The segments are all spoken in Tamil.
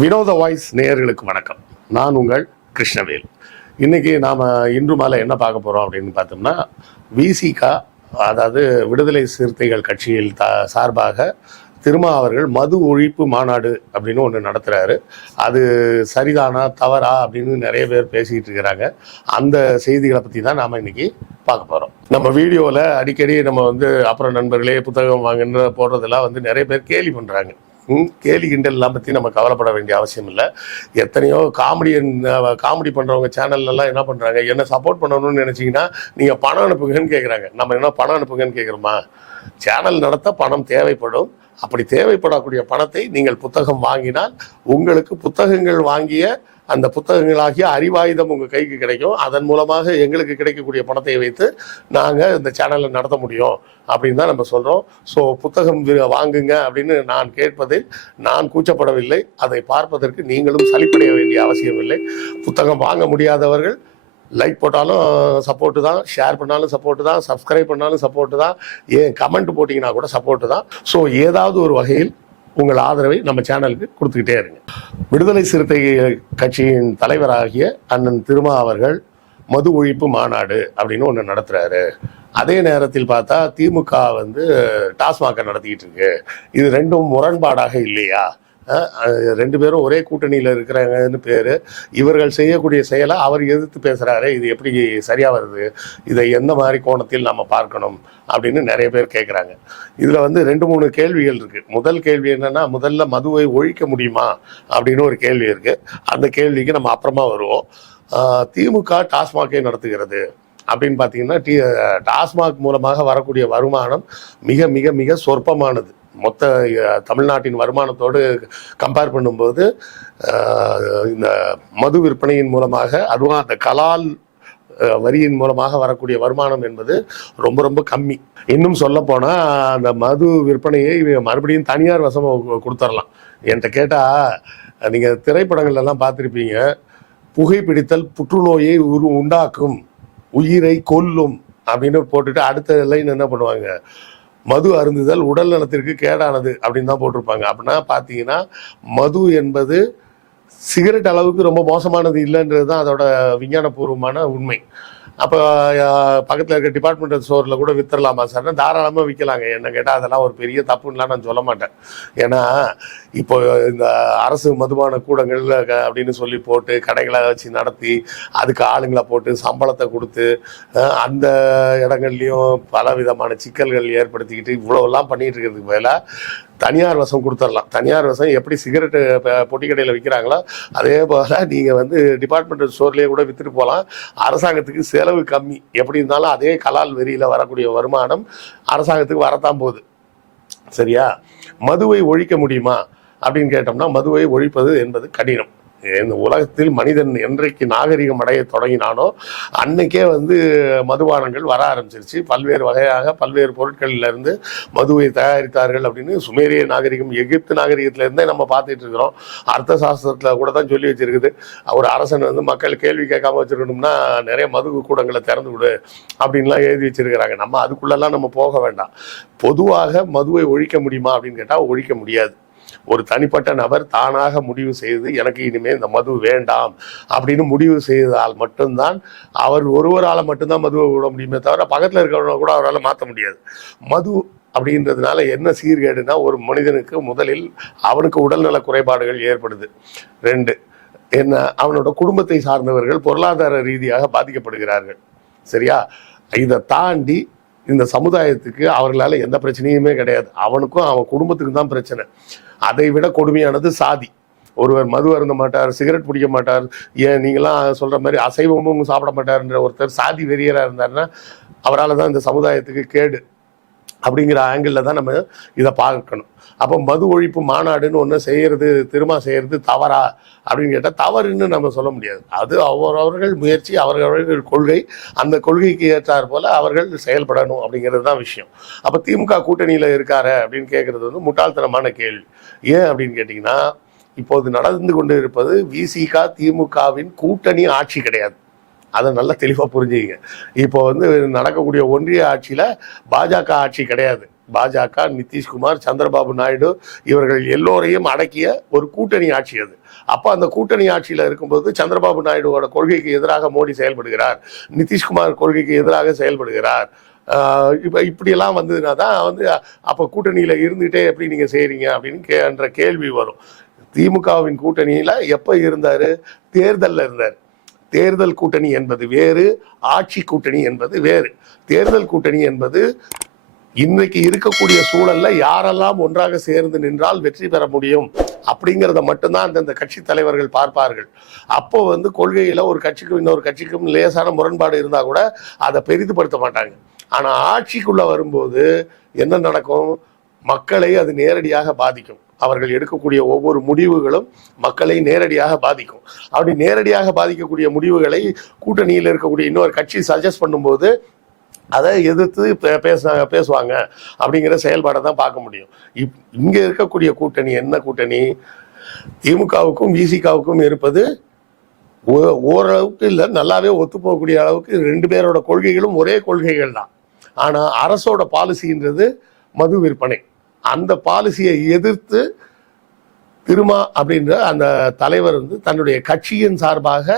வினோத வாய்ஸ் நேயர்களுக்கு வணக்கம். நான் உங்கள் கிருஷ்ணவேல். இன்னைக்கு நாம் இன்று மாலை என்ன பார்க்க போகிறோம் அப்படின்னு பார்த்தோம்னா, விசிகா அதாவது விடுதலை சிறுத்தைகள் கட்சியில் சார்பாக திருமா அவர்கள் மது ஒழிப்பு மாநாடு அப்படின்னு ஒன்று நடத்துகிறாரு. அது சரிதானா தவறா அப்படின்னு நிறைய பேர் பேசிக்கிட்டு இருக்கிறாங்க. அந்த செய்திகளை பற்றி தான் நாம் இன்னைக்கு பார்க்க போகிறோம். நம்ம வீடியோவில் அடிக்கடி நம்ம அப்புறம் நண்பர்களே புத்தகம் வாங்குன்ற போடுறதெல்லாம் நிறைய பேர் கேலி பண்ணுறாங்க. கேலி கிண்டல்லாம் பற்றி நம்ம கவலைப்பட வேண்டிய அவசியம் இல்லை. எத்தனையோ காமெடி பண்ணுறவங்க சேனல்லாம் என்ன பண்ணுறாங்க, என்ன சப்போர்ட் பண்ணணும்னு நினச்சிங்கன்னா நீங்கள் பணம் அனுப்புங்கன்னு கேட்குறாங்க. நம்ம என்ன பணம் அனுப்புங்கன்னு கேட்குறோமா? சேனல் நடத்த பணம் தேவைப்படும். அப்படி தேவைப்படக்கூடிய பணத்தை நீங்கள் புத்தகம் வாங்கினால் உங்களுக்கு புத்தகங்கள் வாங்கிய அந்த புத்தகங்களாகிய அறிவாயுதம் உங்கள் கைக்கு கிடைக்கும். அதன் மூலமாக எங்களுக்கு கிடைக்கக்கூடிய பணத்தை வைத்து நாங்கள் இந்த சேனலை நடத்த முடியும் அப்படின்னு தான் நம்ம சொல்கிறோம். ஸோ புத்தகம் வாங்குங்க அப்படின்னு நான் கேட்பதில் நான் கூச்சப்படவில்லை. அதை பார்ப்பதற்கு நீங்களும் சலிப்படைய வேண்டிய அவசியம் இல்லை. புத்தகம் வாங்க முடியாதவர்கள் லைக் போட்டாலும் சப்போர்ட்டு தான், ஷேர் பண்ணாலும் சப்போர்ட்டு தான், சப்ஸ்கிரைப் பண்ணாலும் சப்போர்ட்டு தான், ஏன் கமெண்ட் போட்டிங்கன்னா கூட சப்போர்ட்டு தான். ஸோ ஏதாவது ஒரு வகையில் உங்கள் ஆதரவை நம்ம சேனலுக்கு கொடுத்துக்கிட்டே இருங்க. விடுதலை சிறுத்தை கட்சியின் தலைவராகிய அண்ணன் திருமா அவர்கள் மது ஒழிப்பு மாநாடு அப்படின்னு ஒன்று நடத்துகிறாரு. அதே நேரத்தில் பார்த்தா திமுக டாஸ்மாக நடத்திக்கிட்டு இருக்கு. இது ரெண்டும் முரண்பாடாக இல்லையா? ரெண்டு பேரும் ஒரே கூட்டணியில் இருக்கிறாங்கன்னு பேர். இவர்கள் செய்யக்கூடிய செயலை அவர் எதிர்த்து பேசுகிறாரு. இது எப்படி சரியாக வருது? இதை எந்த மாதிரி கோணத்தில் நம்ம பார்க்கணும் அப்படின்னு நிறைய பேர் கேட்குறாங்க. இதில் 2-3 கேள்விகள் இருக்குது. முதல் கேள்வி என்னென்னா, முதல்ல மதுவை ஒழிக்க முடியுமா அப்படின்னு ஒரு கேள்வி இருக்குது. அந்த கேள்விக்கு நம்ம அப்புறமா வருவோம். திமுக டாஸ்மாகை நடத்துகிறது அப்படின்னு பார்த்தீங்கன்னா, டாஸ்மாக் மூலமாக வரக்கூடிய வருமானம் மிக மிக மிக சொற்பமானது. மொத்த தமிழ்நாட்டின் வருமானத்தோடு கம்பேர் பண்ணும்போது இந்த மது விற்பனையின் மூலமாக, அதுவும் அந்த கலால் வரியின் மூலமாக வரக்கூடிய வருமானம் என்பது ரொம்ப ரொம்ப கம்மி. இன்னும் சொல்ல போனால் அந்த மது விற்பனையை மறுபடியும் தனியார் வசமாக கொடுத்துடலாம். என்கிட்ட கேட்டால் நீங்கள் திரைப்படங்கள்லாம் பார்த்துருப்பீங்க, புகைப்பிடித்தல் புற்றுநோயை உண்டாக்கும், உயிரை கொல்லும் அப்படின்னு போட்டுட்டு அடுத்த லைன் என்ன பண்ணுவாங்க, மது அருந்துதல் உடல் நலத்திற்கு கேடானது அப்படின்னு தான் போட்டிருப்பாங்க. அப்படின்னா பார்த்தீங்கன்னா மது என்பது சிகரெட் அளவுக்கு ரொம்ப மோசமானது இல்லைன்றது தான் அதோட விஞ்ஞானபூர்வமான உண்மை. அப்போ பக்கத்தில் இருக்க டிபார்ட்மெண்டல் ஸ்டோரில் கூட வித்துடலாமா சார்னா தாராளமாக விற்கலாங்க. என்ன கேட்டால் அதெல்லாம் ஒரு பெரிய தப்புன்னெலாம் நான் சொல்ல மாட்டேன். ஏன்னா இப்போ இந்த அரசு மதுபான கூடங்கள் அப்படின்னு சொல்லி போட்டு கடைகளை வச்சு நடத்தி அதுக்கு ஆளுங்களை போட்டு சம்பளத்தை கொடுத்து அந்த இடங்கள்லையும் பல விதமான சிக்கல்கள் ஏற்படுத்திக்கிட்டு இவ்வளோலாம் பண்ணிகிட்டு இருக்கிறதுக்கு பதிலாக தனியார் வசம் கொடுத்துடலாம். தனியார் வசம் எப்படி சிகரெட்டு பொட்டி கடையில் விற்கிறாங்களோ அதே போல் நீங்கள் டிபார்ட்மெண்டல் ஸ்டோர்லேயே கூட விற்றுட்டு போகலாம். அரசாங்கத்துக்கு செலவு கம்மி. எப்படி இருந்தாலும் அதே கலால் வெறியில் வரக்கூடிய வருமானம் அரசாங்கத்துக்கு வரத்தான் போகுது. சரியா? மதுவை ஒழிக்க முடியுமா அப்படின்னு கேட்டோம்னா, மதுவை ஒழிப்பது என்பது கடினம். இந்த உலகத்தில் மனிதன் என்றைக்கு நாகரிகம் அடைய தொடங்கினானோ அன்னைக்கே மதுபானங்கள் வர ஆரம்பிச்சிருச்சு. பல்வேறு வகையாக பல்வேறு பொருட்களிலிருந்து மதுவை தயாரித்தார்கள் அப்படின்னு சுமேரிய நாகரிகம், எகிப்து நாகரிகத்திலேருந்தே நம்ம பார்த்துட்டு இருக்கிறோம். அர்த்த சாஸ்திரத்தில் கூட தான் சொல்லி வச்சிருக்குது, ஒரு அரசன் மக்கள் கேள்வி கேட்காம வச்சிருக்கணும்னா நிறைய மது கூடங்களை திறந்து விடு அப்படின்லாம் எழுதி வச்சிருக்கிறாங்க. நம்ம அதுக்குள்ளெல்லாம் நம்ம போக வேண்டாம். பொதுவாக மதுவை ஒழிக்க முடியுமா அப்படின்னு கேட்டால் ஒழிக்க முடியாது. ஒரு தனிப்பட்ட நபர் தானாக முடிவு செய்து எனக்கு இனிமேல் இந்த மது வேண்டாம் அப்படின்னு முடிவு செய்தால் மட்டும்தான், அவர் ஒருவரால் மட்டும்தான் மதுவை விட முடியுமே தவிர பக்கத்தில் இருக்கிறவங்க கூட அவரால் மாற்ற முடியாது. மது அப்படின்றதுனால என்ன சீர்கேடுனா, ஒரு மனிதனுக்கு முதலில் அவனுக்கு உடல்நல குறைபாடுகள் ஏற்படுது. 2 என்ன, அவனோட குடும்பத்தை சார்ந்தவர்கள் பொருளாதார ரீதியாக பாதிக்கப்படுகிறார்கள். சரியா? இதை தாண்டி இந்த சமுதாயத்துக்கு அவர்களால் எந்த பிரச்சனையுமே கிடையாது. அவனுக்கும் அவன் குடும்பத்துக்கும் தான் பிரச்சனை. அதை விட கொடுமையானது சாதி. ஒருவர் மது அருந்த மாட்டார், சிகரெட் பிடிக்க மாட்டார், ஏன் நீங்களாம் சொல்கிற மாதிரி அசைவமும் சாப்பிட மாட்டார்ன்ற ஒருத்தர் சாதி வெறியராக இருந்தாருன்னா அவரால் தான் இந்த சமுதாயத்துக்கு கேடு அப்படிங்கிற ஆங்கிளில் தான் நம்ம இதை பார்க்கணும். அப்போ மது ஒழிப்பு மாநாடுன்னு ஒன்று செய்கிறது, திரும்ப செய்கிறது தவறா அப்படின்னு கேட்டால் தவறுன்னு நம்ம சொல்ல முடியாது. அது அவர்கள் முயற்சி, அவர்கள் கொள்கை, அந்த கொள்கைக்கு ஏற்றார் போல் அவர்கள் செயல்படணும் அப்படிங்கிறது தான் விஷயம். அப்போ திமுக கூட்டணியில் இருக்காரு அப்படின்னு கேட்குறது முட்டாள்தனமான கேள்வி. ஏன் அப்படின்னு கேட்டிங்கன்னா, இப்போது நடந்து கொண்டு இருப்பது விசிக திமுகவின் கூட்டணி ஆட்சி கிடையாது. அதை நல்லா தெளிவாக புரிஞ்சுக்கிங்க. இப்போ நடக்கக்கூடிய ஒன்றிய ஆட்சியில் பாஜக ஆட்சி கிடையாது. பாஜக, நிதிஷ்குமார், சந்திரபாபு நாயுடு இவர்கள் எல்லோரையும் அடக்கிய ஒரு கூட்டணி ஆட்சி அது. அப்போ அந்த கூட்டணி ஆட்சியில் இருக்கும்போது சந்திரபாபு நாயுடுவோட கொள்கைக்கு எதிராக மோடி செயல்படுகிறார், நிதிஷ்குமார் கொள்கைக்கு எதிராக செயல்படுகிறார். இப்படியெல்லாம் வந்ததுன்னா தான் அப்போ கூட்டணியில் இருந்துகிட்டே எப்படி நீங்கள் செய்கிறீங்க அப்படின்னு கேள்வி வரும். திமுகவின் கூட்டணியில் எப்போ இருந்தார்? தேர்தலில் இருந்தார். தேர்தல் கூட்டணி என்பது வேறு, ஆட்சி கூட்டணி என்பது வேறு. தேர்தல் கூட்டணி என்பது இன்றைக்கு இருக்கக்கூடிய சூழல்ல யாரெல்லாம் ஒன்றாக சேர்ந்து நின்றால் வெற்றி பெற முடியும் அப்படிங்கிறத மட்டும்தான் அந்தந்த கட்சி தலைவர்கள் பார்ப்பார்கள். அப்போ கொள்கையில ஒரு கட்சிக்கும் இன்னொரு கட்சிக்கும் லேசான முரண்பாடு இருந்தா கூட அதை பெரிதுபடுத்த மாட்டாங்க. ஆனா ஆட்சிக்குள்ள வரும்போது என்ன நடக்கும்? மக்களை அது நேரடியாக பாதிக்கும். அவர்கள் எடுக்கக்கூடிய ஒவ்வொரு முடிவுகளும் மக்களை நேரடியாக பாதிக்கும். அப்படி நேரடியாக பாதிக்கக்கூடிய முடிவுகளை கூட்டணியில் இருக்கக்கூடிய இன்னொரு கட்சி சஜஸ்ட் பண்ணும்போது அதை எதிர்த்து பேசுவாங்க அப்படிங்கிற செயல்பாடை தான் பார்க்க முடியும். இங்க இருக்கக்கூடிய கூட்டணி என்ன கூட்டணி? திமுகவுக்கும் விசிகாவுக்கும் இருப்பது ஓரளவுக்கு இல்லை, நல்லாவே ஒத்து போகக்கூடிய அளவுக்கு ரெண்டு பேரோட கொள்கைகளும் ஒரே கொள்கைகள் தான். ஆனா அரசோட பாலிசின்றது மது விற்பனை. அந்த பாலிசியை எதிர்த்து திருமா அப்படின்ற அந்த தலைவர் தன்னுடைய கட்சியின் சார்பாக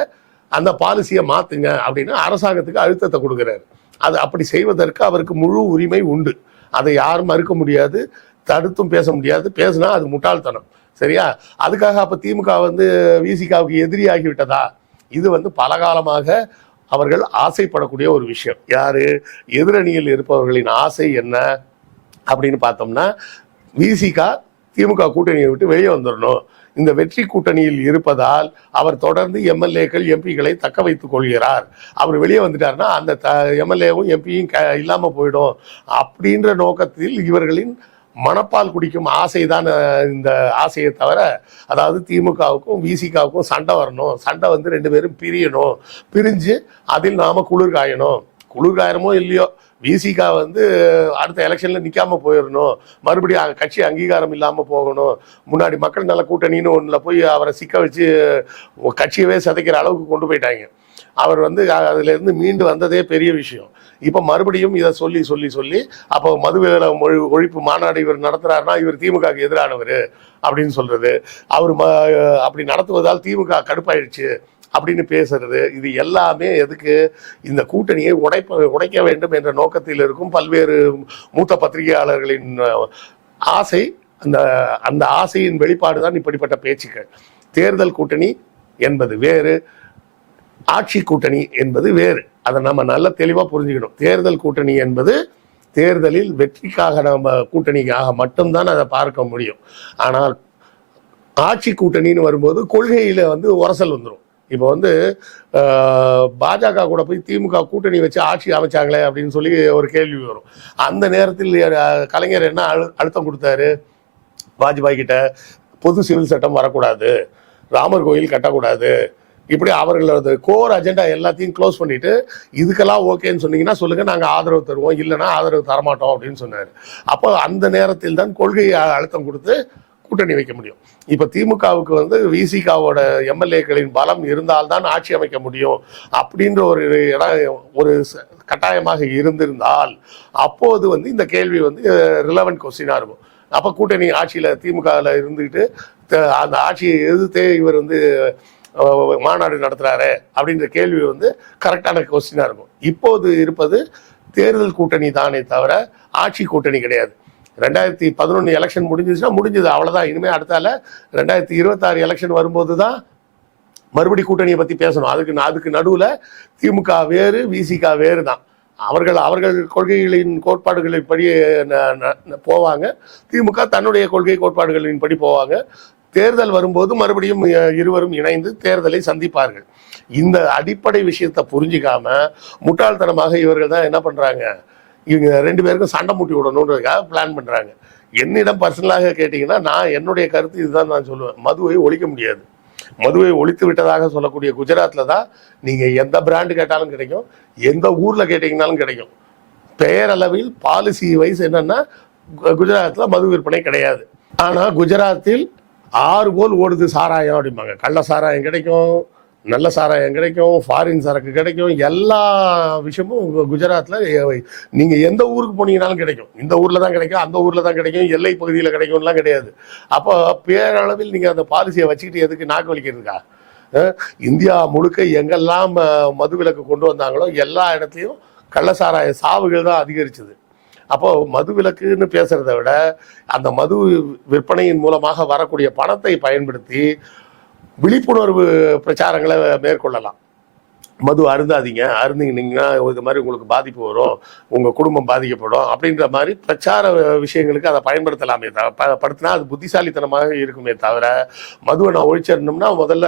அந்த பாலிசியை மாத்துங்க அப்படின்னு அரசாங்கத்துக்கு அழுத்தத்தை கொடுக்கிறாரு. அது அப்படி செய்வதற்கு அவருக்கு முழு உரிமை உண்டு. அதை யாரும் மறுக்க முடியாது, தடுத்தும் பேச முடியாது. பேசினா அது முட்டாள்தனம். சரியா? அதுக்காக அப்ப திமுக விசிகாவுக்கு எதிரியாகி விட்டதா? இது பல காலமாக அவர்கள் ஆசைப்படக்கூடிய ஒரு விஷயம். யாரு? எதிரணியில் இருப்பவர்களின் ஆசை என்ன அப்படின்னு பார்த்தோம்னா, விசிகா திமுக கூட்டணியை விட்டு வெளியே வந்துடணும். இந்த வெற்றி கூட்டணியில் இருப்பதால் அவர் தொடர்ந்து எம்எல்ஏக்கள் எம்பிகளை தக்க வைத்துக் கொள்கிறார். அவர் வெளியே வந்துட்டார்னா அந்த எம்எல்ஏவும் எம்பியும் இல்லாம போயிடும் அப்படின்ற நோக்கத்தில் இவர்களின் மனப்பால் குடிக்கும் ஆசைதான் இந்த ஆசையை தவிர, அதாவது திமுகவுக்கும் விசிகாவுக்கும் சண்டை வரணும், சண்டை ரெண்டு பேரும் பிரியணும், பிரிஞ்சு அதில் நாம குளிர் காயணும். குளிர் காயணுமோ இல்லையோ, விசிகா அடுத்த எலெக்ஷன்ல நிக்காம போயிடணும், மறுபடியும் கட்சி அங்கீகாரம் இல்லாம போகணும். முன்னாடி மக்கள் நல கூட்டணின்னு ஒண்ணுல போய் அவரை சிக்க வச்சு கட்சியவே சிதைக்கிற அளவுக்கு கொண்டு போயிட்டாங்க. அவர் அதுல இருந்து மீண்டு வந்ததே பெரிய விஷயம். இப்ப மறுபடியும் இதை சொல்லி சொல்லி சொல்லி அப்போ மதுவில ஒழிப்பு மாநாடு இவர் நடத்துறாருன்னா இவர் திமுகவுக்கு எதிரானவர் அப்படின்னு சொல்றது, அவர் அப்படி நடத்துவதால் திமுக கடுப்பாயிடுச்சு அப்படின்னு பேசுறது, இது எல்லாமே எதுக்கு? இந்த கூட்டணியை உடைக்க வேண்டும் என்ற நோக்கத்தில் இருக்கும் பல்வேறு மூத்த பத்திரிகையாளர்களின் ஆசை. அந்த ஆசையின் வெளிப்பாடுதான் இப்படிப்பட்ட பேச்சுக்கள். தேர்தல் கூட்டணி என்பது வேறு, ஆட்சி கூட்டணி என்பது வேறு. அதை நம்ம நல்ல தெளிவா புரிஞ்சுக்கணும். தேர்தல் கூட்டணி என்பது தேர்தலில் வெற்றிக்காக நம்ம கூட்டணிக்காக மட்டும்தான் அதை பார்க்க முடியும். ஆனால் ஆட்சி கூட்டணின்னு வரும்போது கொள்கையில உரசல் வந்துடும். இப்போ பாஜக கூட போய் திமுக கூட்டணி வச்சு ஆட்சி அமைச்சாங்களே அப்படின்னு சொல்லி ஒரு கேள்வி வரும். அந்த நேரத்தில் கலைஞர் என்ன அழுத்தம் கொடுத்தாரு வாஜ்பாய் கிட்ட? பொது சிவில் சட்டம் வரக்கூடாது, ராமர் கோயில் கட்டக்கூடாது, இப்படி அவர்களது கோர் அஜெண்டா எல்லாத்தையும் க்ளோஸ் பண்ணிட்டு இதுக்கெல்லாம் ஓகேன்னு சொன்னீங்கன்னா சொல்லுங்க, நாங்கள் ஆதரவு தருவோம், இல்லைன்னா ஆதரவு தரமாட்டோம் அப்படின்னு சொன்னார். அப்போ அந்த நேரத்தில் தான் கொள்கையை அழுத்தம் கொடுத்து கூட்டணி வைக்க முடியும். இப்ப திமுகவுக்கு விசிகாவோட எம்எல்ஏக்களின் பலம் இருந்தால்தான் ஆட்சி அமைக்க முடியும் அப்படின்ற ஒரு கட்டாயமாக இருந்திருந்தால் அப்போது இந்த கேள்வி ரிலவெண்ட் கொஸ்டினா இருக்கும். அப்ப கூட்டணி ஆட்சியில திமுகவில் இருந்துகிட்டு அந்த ஆட்சியை எதிர்த்தே இவர் மாநாடு நடத்துறாரு அப்படின்ற கேள்வி கரெக்டான கொஸ்டினா இருக்கும். இப்போது இருப்பது தேர்தல் கூட்டணி தானே தவிர ஆட்சி கூட்டணி கிடையாது. 2011 எலெக்ஷன் முடிஞ்சிச்சுன்னா முடிஞ்சது, அவ்வளவுதான். இனிமே அடுத்தால 2026 எலெக்ஷன் வரும்போது தான் மறுபடி கூட்டணியை பத்தி பேசணும். அதுக்கு நடுவுல திமுக வேறு, விசிகா வேறு தான். அவர்கள் கொள்கைகளின் கோட்பாடுகளின் படி போவாங்க, திமுக தன்னுடைய கொள்கை கோட்பாடுகளின் படி போவாங்க. தேர்தல் வரும்போது மறுபடியும் இருவரும் இணைந்து தேர்தலை சந்திப்பார்கள். இந்த அடிப்படை விஷயத்தை புரிஞ்சிக்காம முட்டாள்தனமாக இவர்கள் தான் என்ன பண்றாங்க, இவங்க ரெண்டு பேருக்கும் சண்டை மூட்டி விடணுன்றதுக்காக பிளான் பண்றாங்க. என்னிடம் பர்சனலாக கேட்டீங்கன்னா நான் என்னுடைய கருத்து இதுதான் நான் சொல்லுவேன். மதுவை ஒழிக்க முடியாது. மதுவை ஒழித்து விட்டதாக சொல்லக்கூடிய குஜராத்ல தான் நீங்க எந்த பிராண்டு கேட்டாலும் கிடைக்கும், எந்த ஊர்ல கேட்டீங்கன்னாலும் கிடைக்கும். பெயரளவில் பாலிசி வைஸ் என்னன்னா குஜராத்ல மது விற்பனை கிடையாது. ஆனா குஜராத்தில் 6 போல் ஓடுது சாராயம் அப்படிம்பாங்க. கள்ள சாராயம் கிடைக்கும், நல்ல சாராயம் கிடைக்கும், ஃபாரின் சரக்கு கிடைக்கும், எல்லா விஷயமும் குஜராத்தில் நீங்கள் எந்த ஊருக்கு போனீங்கனாலும் கிடைக்கும். இந்த ஊரில் தான் கிடைக்கும், அந்த ஊரில் தான் கிடைக்கும், எல்லை பகுதியில் கிடைக்கும்லாம் கிடையாது. அப்போ பேரளவில் நீங்கள் அந்த பாலிசியை வச்சுக்கிட்டு எதுக்கு நாக்கு வலிக்கிறதுக்கா? இந்தியா முழுக்க எங்கெல்லாம் மதுவிலக்கு கொண்டு வந்தாங்களோ எல்லா இடத்துலையும் கள்ளசாராய சாவுகள் தான் அதிகரிச்சது. அப்போ மதுவிலக்குன்னு பேசுறத விட அந்த மது விற்பனையின் மூலமாக வரக்கூடிய பணத்தை பயன்படுத்தி விழிப்புணர்வு பிரச்சாரங்களை மேற்கொள்ளலாம். மது அருந்தாதீங்க, அருந்திங்கன்னா இது மாதிரி உங்களுக்கு பாதிப்பு வரும், உங்கள் குடும்பம் பாதிக்கப்படும் அப்படின்ற மாதிரி பிரச்சார விஷயங்களுக்கு அதை பயன்படுத்தலாமே படுத்தினா அது புத்திசாலித்தனமாக இருக்குமே தவிர, மதுவை நான் ஒழிச்சிடணும்னா முதல்ல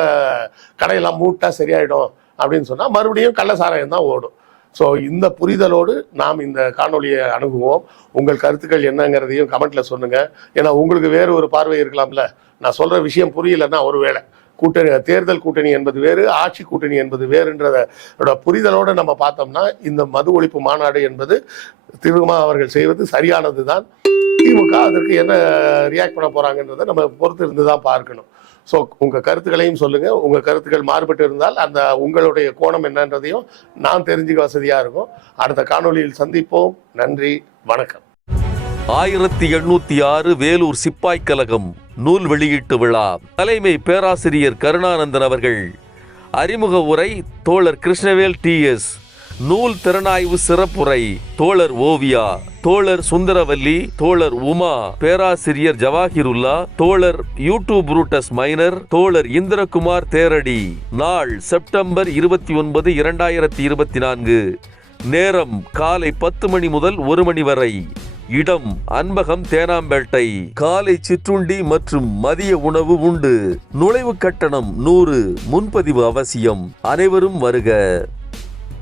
கடையெல்லாம் மூட்டா சரியாயிடும் அப்படின்னு சொன்னால் மறுபடியும் கள்ளசாராயம் தான் ஓடும். ஸோ இந்த புரிதலோடு நாம் இந்த காணொலியை அணுகுவோம். உங்கள் கருத்துக்கள் என்னங்கிறதையும் கமெண்ட்ல சொல்லுங்க. ஏன்னா உங்களுக்கு வேறு ஒரு பார்வை இருக்கலாம்ல. நான் சொல்ற விஷயம் புரியலன்னா ஒருவேளை கூட்டணி தேர்தல் கூட்டணி என்பது வேறு, ஆட்சி கூட்டணி என்பது வேறுன்றதோட புரிதலோடு நம்ம பார்த்தோம்னா இந்த மது ஒழிப்பு மாநாடு என்பது திருமா அவர்கள் செய்வது சரியானது தான். திமுக அதற்கு என்ன ரியாக்ட் பண்ண போறாங்கன்றதை நம்ம பொறுத்து இருந்து தான் பார்க்கணும். ஸோ உங்கள் கருத்துக்களையும் சொல்லுங்க. உங்கள் கருத்துக்கள் மாறுபட்டு இருந்தால் அந்த உங்களுடைய கோணம் என்னன்றதையும் நான் தெரிஞ்சுக்க வசதியாக இருக்கும். அடுத்த காணொலியில் சந்திப்போம். நன்றி, வணக்கம். 1806 வேலூர் சிப்பாய் கழகம் நூல் வெளியீட்டு விழா. தலைமை பேராசிரியர் கருணானந்தன் அவர்கள். அறிமுக உரை தோழர் கிருஷ்ணவேல் TS. நூல் திறனாய்வு சிறப்புரை தோழர் ஓவியா, தோழர் சுந்தரவல்லி, தோழர் உமா, பேராசிரியர் ஜவாஹிருல்லா, தோழர் யூடியூப் ரூட்டஸ் மைனர், தோழர் இந்திரகுமார் தேரடி. நாள் செப்டம்பர் 29, 2024. நேரம் காலை 10 மணி முதல் 1 மணி வரை. இடம் அன்பகம் தேனாம்பேட்டை. காலை சிற்றுண்டி மற்றும் மதிய உணவு உண்டு. நுழைவு கட்டணம் 100. முன்பதிவு அவசியம். அனைவரும் வருக.